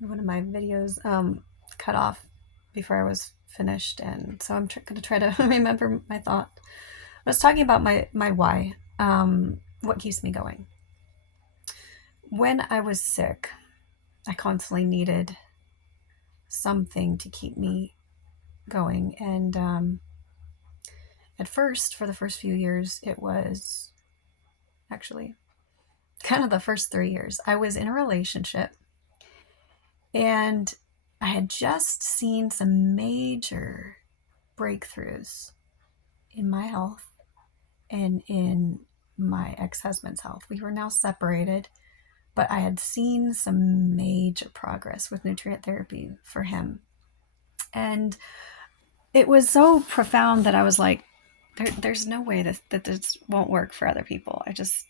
one of my videos cut off before I was finished, and so I'm going to try to remember my thought. I was talking about my why, what keeps me going. When I was sick, I constantly needed something to keep me going, and at first, for the first few years, it was actually kind of the first 3 years. I was in a relationship, and I had just seen some major breakthroughs in my health and in my ex husband's health. We were now separated, but I had seen some major progress with nutrient therapy for him. And it was so profound that I was like, there's no way that this won't work for other people. I just,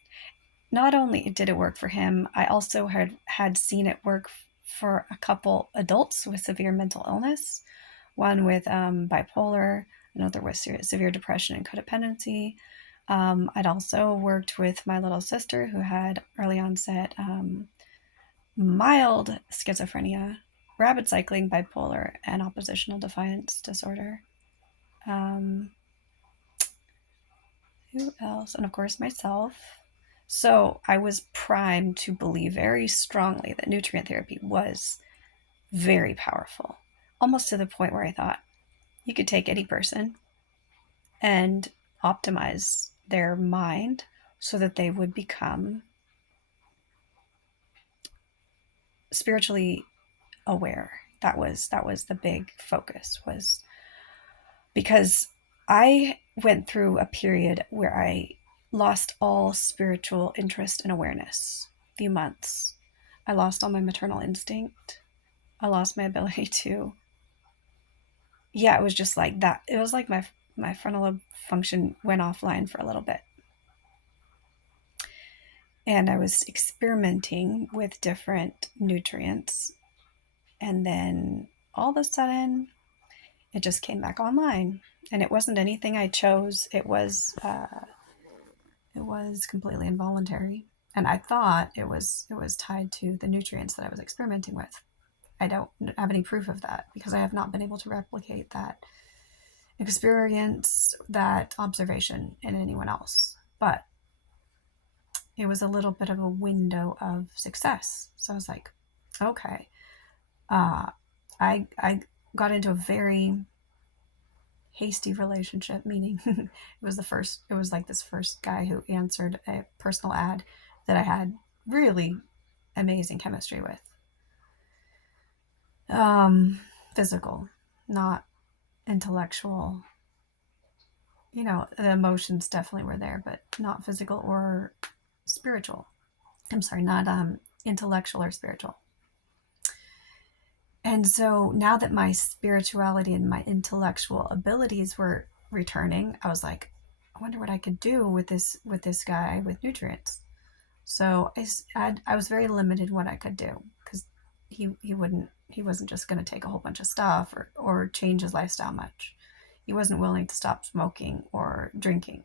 not only did it work for him, I also had seen it work for a couple adults with severe mental illness, one with bipolar, another with severe depression and codependency. I'd also worked with my little sister who had early onset mild schizophrenia, rapid cycling bipolar, and oppositional defiance disorder. Um, who else? And of course, myself. So I was primed to believe very strongly that nutrient therapy was very powerful, almost to the point where I thought you could take any person and optimize their mind so that they would become spiritually aware. That was the big focus, was because I went through a period where I lost all spiritual interest and awareness. A few months. I lost all my maternal instinct. I lost my ability to, yeah, it was just like that. It was like my frontal lobe function went offline for a little bit. And I was experimenting with different nutrients. And then all of a sudden, it just came back online. And it wasn't anything I chose. It was completely involuntary. And I thought it was tied to the nutrients that I was experimenting with. I don't have any proof of that because I have not been able to replicate that experience, that observation in anyone else. But it was a little bit of a window of success. So I was like, okay. I got into a very hasty relationship, meaning it was like this first guy who answered a personal ad that I had really amazing chemistry with. Physical, not intellectual. The emotions definitely were there, but not physical or spiritual. I'm sorry, not intellectual or spiritual. And so now that my spirituality and my intellectual abilities were returning, I was like, I wonder what I could do with this guy with nutrients. So I was very limited in what I could do because he wasn't just going to take a whole bunch of stuff or change his lifestyle much. He wasn't willing to stop smoking or drinking.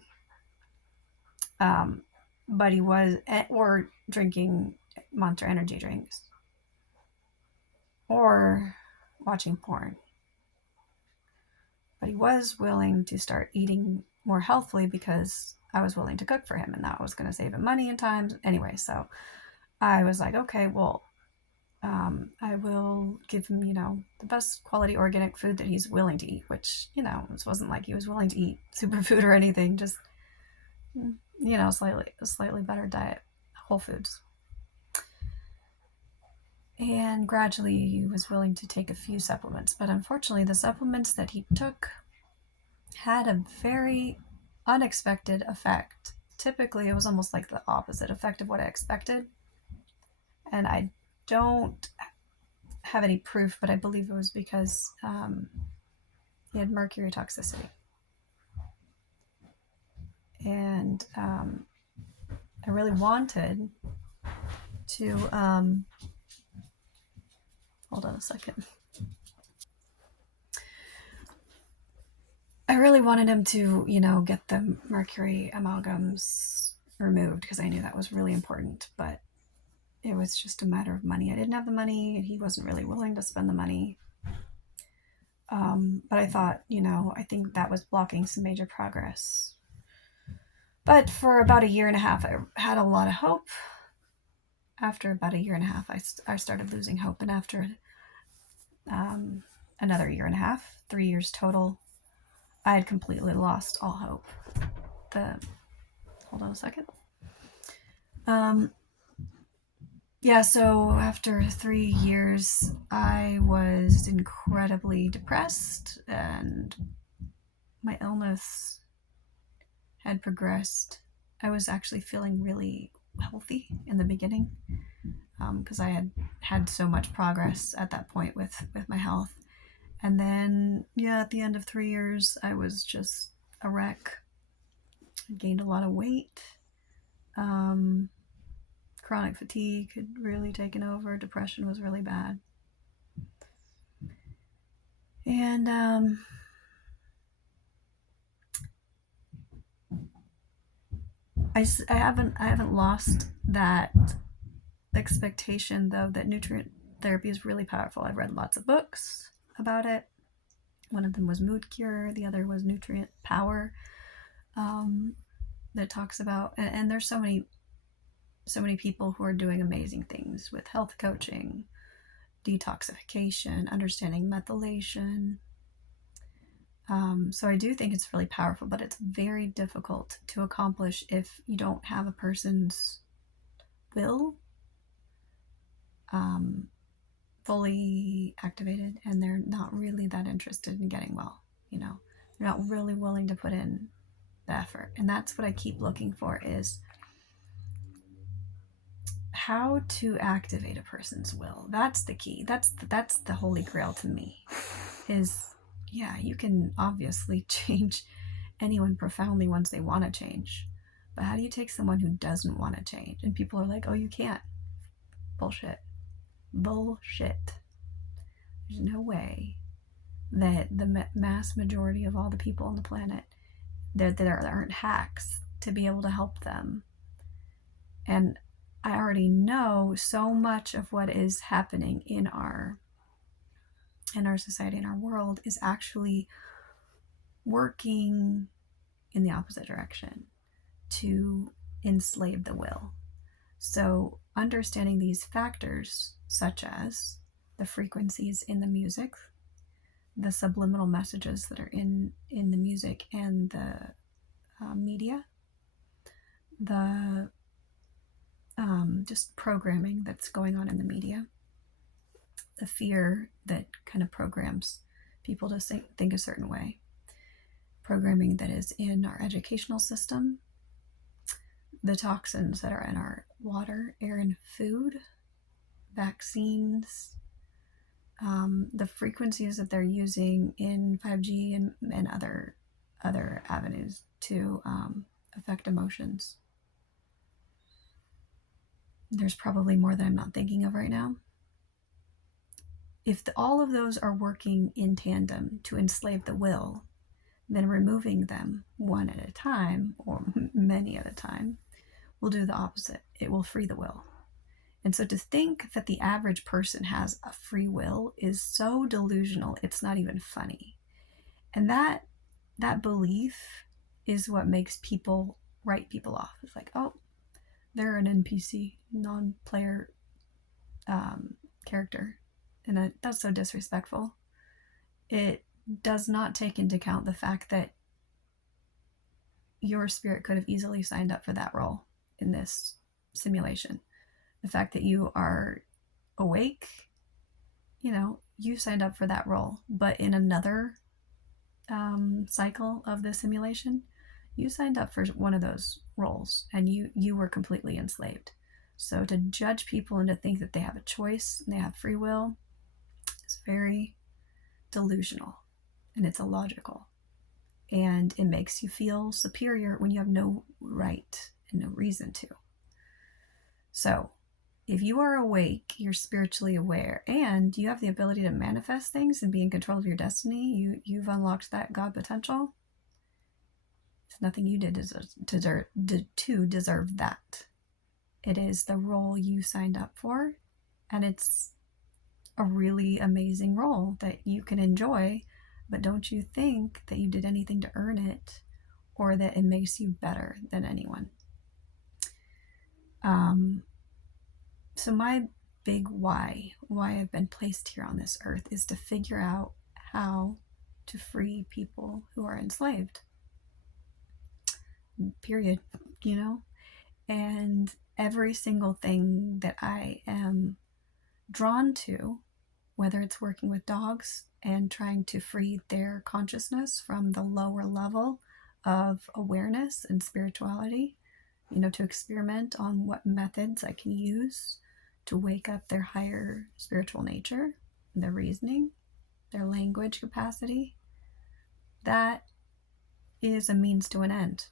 But he was, or drinking Monster Energy drinks, or watching porn. But he was willing to start eating more healthily because I was willing to cook for him, and that was going to save him money and time. Anyway, so I was like, okay, well, I will give him, the best quality organic food that he's willing to eat, which, this wasn't like he was willing to eat superfood or anything, just, slightly better diet, whole foods. And gradually he was willing to take a few supplements, but unfortunately the supplements that he took had a very unexpected effect. Typically, it was almost like the opposite effect of what I expected. And I don't have any proof, but I believe it was because he had mercury toxicity. And I really wanted to. Hold on a second. I really wanted him to, get the mercury amalgams removed because I knew that was really important. But it was just a matter of money. I didn't have the money, and he wasn't really willing to spend the money. But I thought, I think that was blocking some major progress. But for about a year and a half, I had a lot of hope. After about a year and a half, I started losing hope. And after another year and a half, 3 years total, I had completely lost all hope. Hold on a second. Yeah, so after 3 years, I was incredibly depressed, and my illness had progressed. I was actually feeling really healthy in the beginning, because I had so much progress at that point with my health. And then, at the end of 3 years, I was just a wreck. I gained a lot of weight. Chronic fatigue had really taken over. Depression was really bad. And I haven't lost that expectation, though, that nutrient therapy is really powerful. I've read lots of books about it. One of them was Mood Cure. The other was Nutrient Power, that talks about, and there's so many people who are doing amazing things with health coaching, detoxification, understanding methylation. So I do think it's really powerful, but it's very difficult to accomplish if you don't have a person's will fully activated, and they're not really that interested in getting well. They're not really willing to put in the effort. And that's what I keep looking for, is how to activate a person's will. That's the key. That's the holy grail to me. Is, you can obviously change anyone profoundly once they want to change, but how do you take someone who doesn't want to change? And people are like, oh, you can't. Bullshit. There's no way that the mass majority of all the people on the planet, there aren't hacks to be able to help them. And I already know so much of what is happening in our society, in our world, is actually working in the opposite direction, to enslave the will. So understanding these factors, such as the frequencies in the music, the subliminal messages that are in the music and the media, the just programming that's going on in the media, the fear that kind of programs people to think a certain way, programming that is in our educational system, the toxins that are in our water, air, and food, vaccines, the frequencies that they're using in 5G and other avenues to affect emotions. There's probably more that I'm not thinking of right now. If all of those are working in tandem to enslave the will, then removing them one at a time, or many at a time, will do the opposite. It will free the will. And so to think that the average person has a free will is so delusional, it's not even funny. And that belief is what makes people write people off. It's like, oh, they're an NPC, non-player character. And that's so disrespectful. It does not take into account the fact that your spirit could have easily signed up for that role in this simulation. The fact that you are awake, you signed up for that role. But in another cycle of the simulation, you signed up for one of those roles, and you were completely enslaved. So to judge people and to think that they have a choice and they have free will is very delusional, and it's illogical. And it makes you feel superior when you have no right and no reason to. So if you are awake, you're spiritually aware, and you have the ability to manifest things and be in control of your destiny, you've unlocked that God potential. There's nothing you did to deserve that. It is the role you signed up for, and it's a really amazing role that you can enjoy, but don't you think that you did anything to earn it or that it makes you better than anyone. So my big why I've been placed here on this earth is to figure out how to free people who are enslaved. Period. You know? And every single thing that I am drawn to, whether it's working with dogs and trying to free their consciousness from the lower level of awareness and spirituality, to experiment on what methods I can use to wake up their higher spiritual nature, their reasoning, their language capacity. That is a means to an end.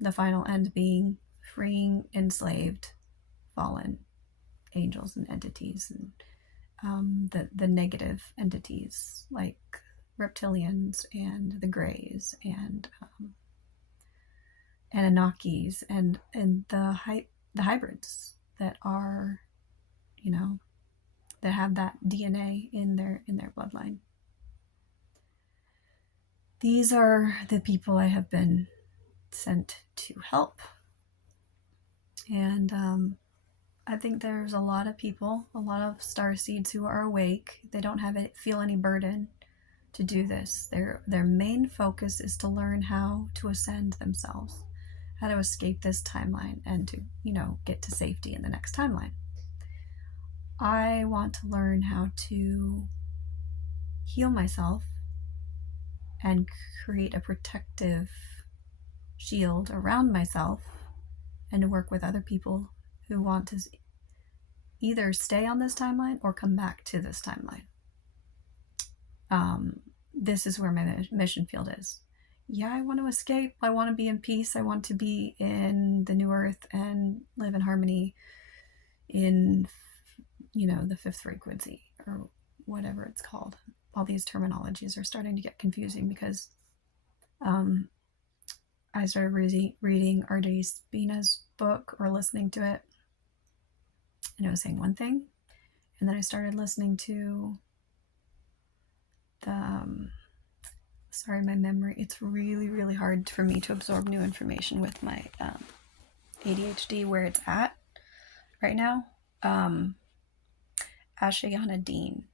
The final end being freeing enslaved, fallen angels and entities, and the negative entities like reptilians and the Greys and Anunnakis and the hybrids that are, that have that DNA in their bloodline. These are the people I have been sent to help. And I think there's a lot of people, a lot of starseeds who are awake. They don't feel any burden to do this. Their main focus is to learn how to ascend themselves, how to escape this timeline and to, get to safety in the next timeline. I want to learn how to heal myself and create a protective shield around myself and to work with other people who want to either stay on this timeline or come back to this timeline. This is where my mission field is. Yeah, I want to escape. I want to be in peace. I want to be in the new earth and live in harmony in, the fifth frequency or whatever it's called. All these terminologies are starting to get confusing because I started reading R.J. Spina's book or listening to it, and it was saying one thing, and then I started listening to sorry, my memory, it's really, really hard for me to absorb new information with my ADHD where it's at right now. Ashayana Dean,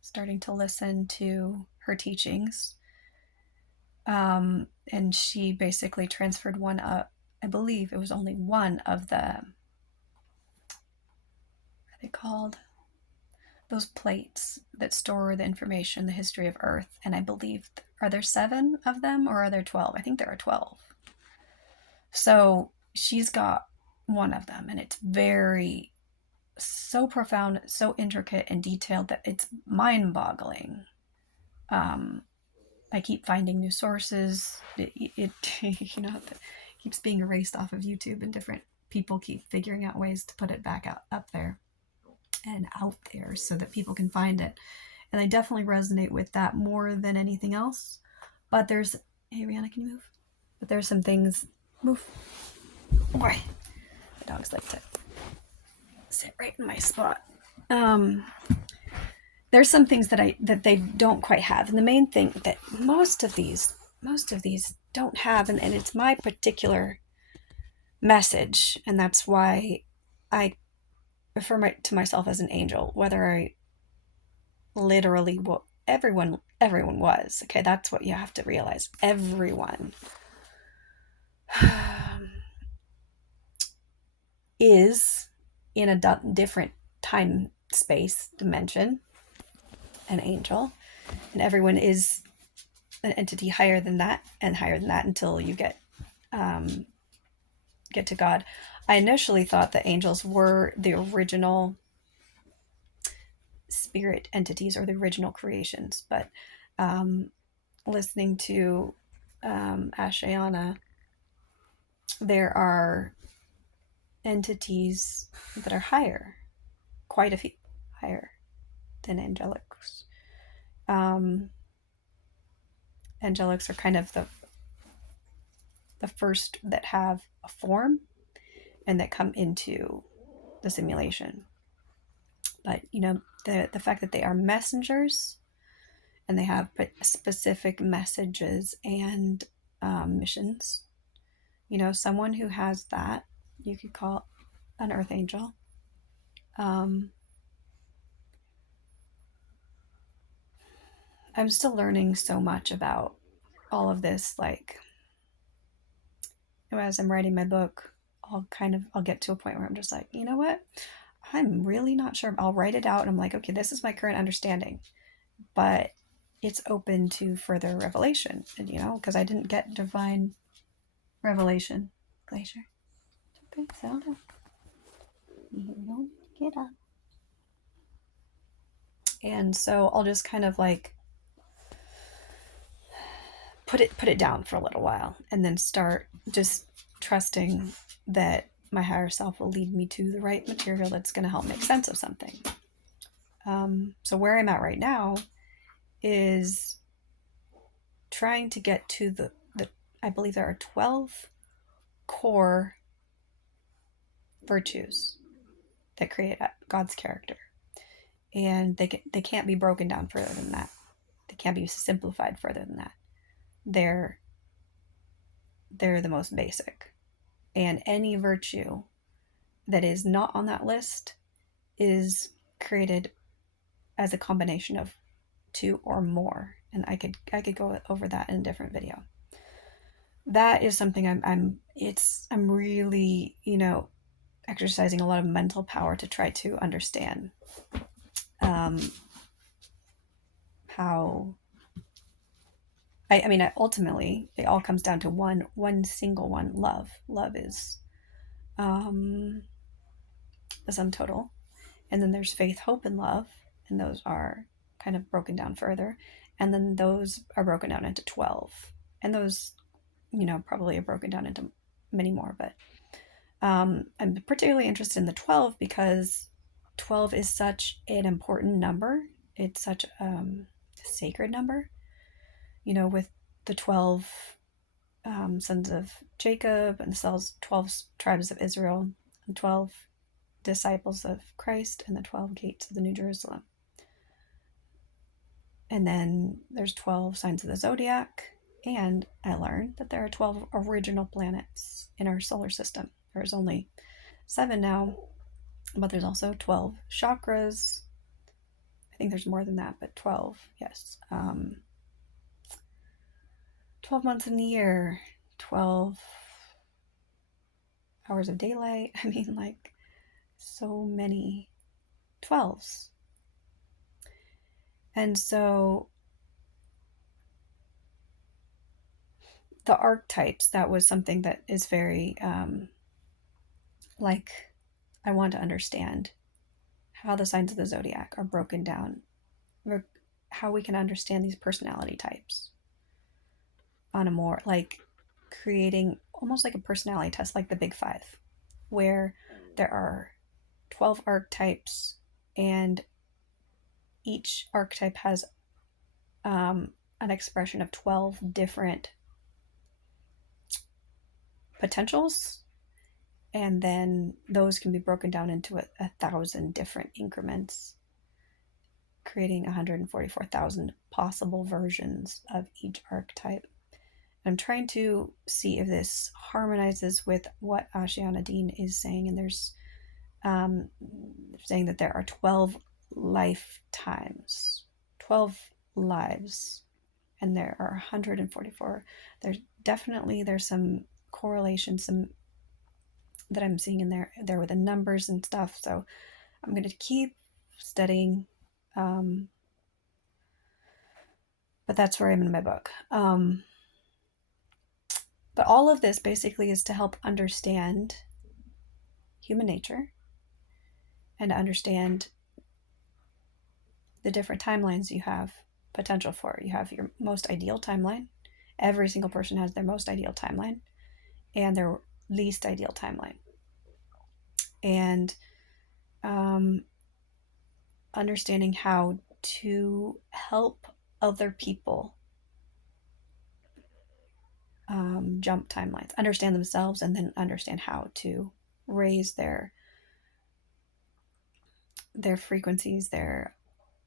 starting to listen to her teachings. And she basically transferred one up, I believe it was only one of the, what are they called? Those plates that store the information, the history of Earth. And I believe, are there 7 of them or are there 12? I think there are 12. So she's got one of them, and it's so profound, so intricate and detailed that it's mind-boggling. I keep finding new sources. It keeps being erased off of YouTube, and different people keep figuring out ways to put it back up there and out there so that people can find it. And I definitely resonate with that more than anything else. But hey, Rihanna, can you move? But there's some things, move. Boy, the dogs like to sit right in my spot. There's some things that they don't quite have. And the main thing that most of these don't have, and it's my particular message, and that's why I refer to myself as an angel, whether I literally, everyone was, okay, that's what you have to realize. Everyone is in a different time space dimension an angel, and everyone is an entity higher than that until you get to God. I initially thought that angels were the original spirit entities or the original creations, but listening to Ashayana, there are entities that are higher, quite a few higher than angelics. Angelics are kind of the first that have a form, and that come into the simulation. But the fact that they are messengers and they have specific messages and missions. Someone who has that, you could call an earth angel. I'm still learning so much about all of this. Like, as I'm writing my book, I'll get to a point where I'm just like, you know what? I'm really not sure. I'll write it out and I'm like, okay, this is my current understanding, but it's open to further revelation. And, because I didn't get divine revelation. Glacier. Okay, settle down. You don't get up. And so I'll just kind of like put it down for a little while and then start just trusting that my higher self will lead me to the right material that's going to help make sense of something. So where I'm at right now is trying to get to the I believe there are 12 core virtues that create God's character, and they can't be broken down further than that. They can't be simplified further than that. They're the most basic, and any virtue that is not on that list is created as a combination of two or more. And I could go over that in a different video. That is something I'm really, exercising a lot of mental power to try to understand how I mean, ultimately it all comes down to one single one: love. Love is the sum total. And then there's faith, hope, and love, and those are kind of broken down further. And then those are broken down into 12, and those probably are broken down into many more. But I'm particularly interested in the 12 because 12 is such an important number. It's such a sacred number. With the 12 sons of Jacob and the 12 tribes of Israel, and 12 disciples of Christ, and the 12 gates of the New Jerusalem. And then there's 12 signs of the zodiac, and I learned that there are 12 original planets in our solar system. There's only 7 now, but there's also 12 chakras. I think there's more than that, but 12, yes. 12 months in the year, 12 hours of daylight. I mean, like, so many 12s. And so the archetypes, that was something that is very like, I want to understand how the signs of the zodiac are broken down, how we can understand these personality types on a more, like, creating almost like a personality test, like the Big Five, where there are 12 archetypes, and each archetype has an expression of 12 different potentials, and then those can be broken down into 1,000 different increments, creating 144,000 possible versions of each archetype. I'm trying to see if this harmonizes with what Ashayana Dean is saying, and there's saying that there are 12 lifetimes, 12 lives, and there are 144. There's some correlation, some that I'm seeing in there with the numbers and stuff. So I'm going to keep studying, but that's where I'm in my book. But all of this basically is to help understand human nature and to understand the different timelines you have potential for. You have your most ideal timeline. Every single person has their most ideal timeline and their least ideal timeline. And understanding how to help other people jump timelines, understand themselves, and then understand how to raise their frequencies, their,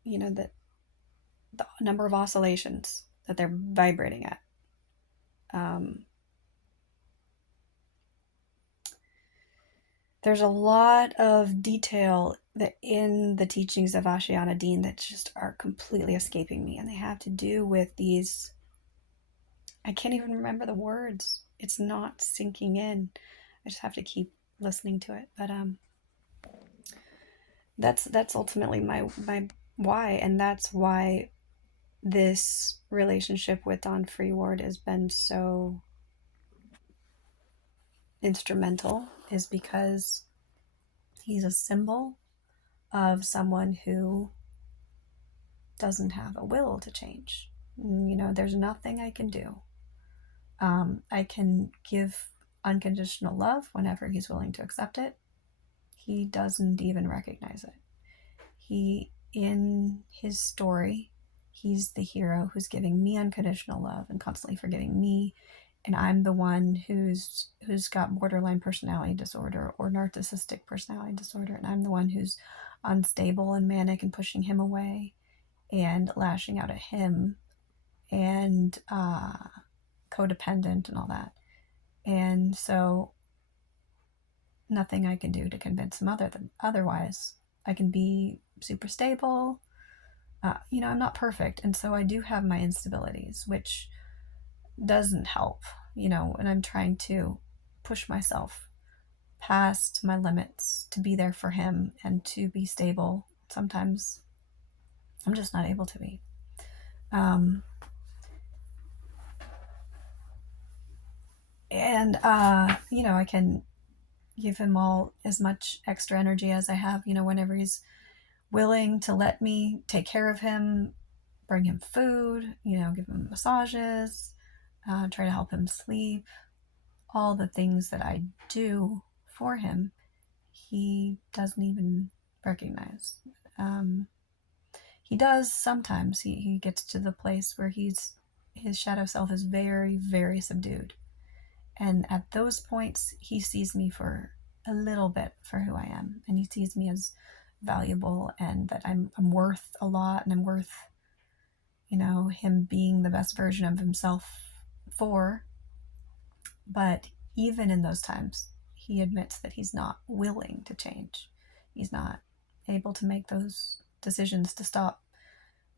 the number of oscillations that they're vibrating at. There's a lot of detail that in the teachings of Ashayana Dean that just are completely escaping me, and they have to do with these. I can't even remember the words. It's not sinking in. I just have to keep listening to it. But that's ultimately my why, and that's why this relationship with Don Freeward has been so instrumental, is because he's a symbol of someone who doesn't have a will to change. There's nothing I can do. I can give unconditional love whenever he's willing to accept it. He doesn't even recognize it. In his story, he's the hero who's giving me unconditional love and constantly forgiving me, and I'm the one who's got borderline personality disorder or narcissistic personality disorder, and I'm the one who's unstable and manic and pushing him away and lashing out at him and codependent and all that. And so nothing I can do to convince him otherwise. I can be super stable. I'm not perfect, and so I do have my instabilities, which doesn't help, and I'm trying to push myself past my limits to be there for him and to be stable. Sometimes I'm just not able to be. I can give him all as much extra energy as I have, whenever he's willing to let me take care of him, bring him food, give him massages, try to help him sleep, all the things that I do for him, he doesn't even recognize. He does sometimes. He gets to the place where his shadow self is very, very subdued. And at those points, he sees me for a little bit for who I am. And he sees me as valuable and that I'm worth a lot, and I'm worth, him being the best version of himself for. But even in those times, he admits that he's not willing to change. He's not able to make those decisions to stop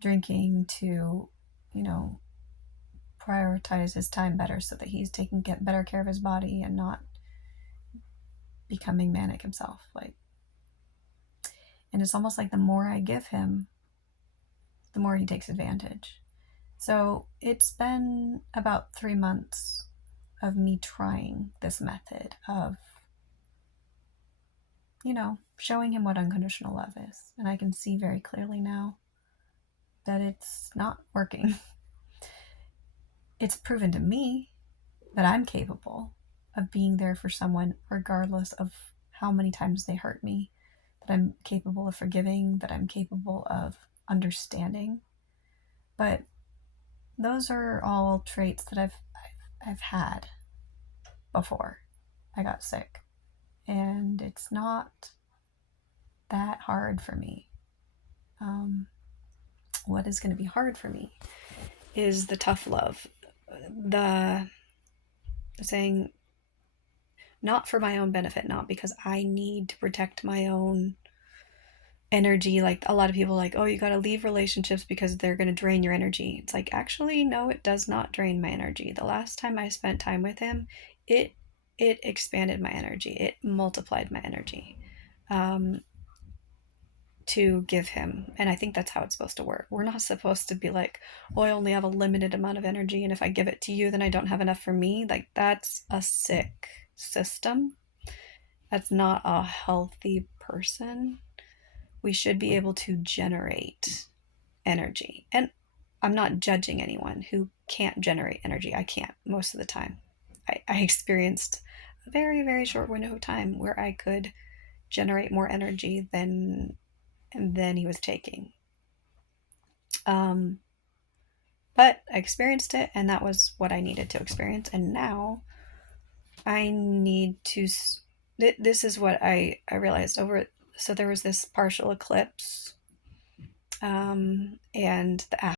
drinking, to, prioritize his time better so that he's taking better care of his body and not becoming manic himself. And it's almost like the more I give him, the more he takes advantage. So it's been about 3 months of me trying this method of, showing him what unconditional love is. And I can see very clearly now that it's not working. It's proven to me that I'm capable of being there for someone regardless of how many times they hurt me, that I'm capable of forgiving, that I'm capable of understanding. But those are all traits that I've had before I got sick, and it's not that hard for me. What is going to be hard for me is the tough love, the saying, not for my own benefit, not because I need to protect my own energy. Like a lot of people like, oh, you got to leave relationships because they're going to drain your energy. It's like, actually, no, it does not drain my energy. The last time I spent time with him, it expanded my energy. It multiplied my energy. To give him. And I think that's how it's supposed to work. We're not supposed to be like, oh, I only have a limited amount of energy, and if I give it to you, then I don't have enough for me. Like, that's a sick system. That's not a healthy person. We should be able to generate energy. And I'm not judging anyone who can't generate energy. I can't most of the time. I experienced a very, very short window of time where I could generate more energy than he was taking. But I experienced it, and that was what I needed to experience. And now I need to this is what I realized over. So there was this partial eclipse, and the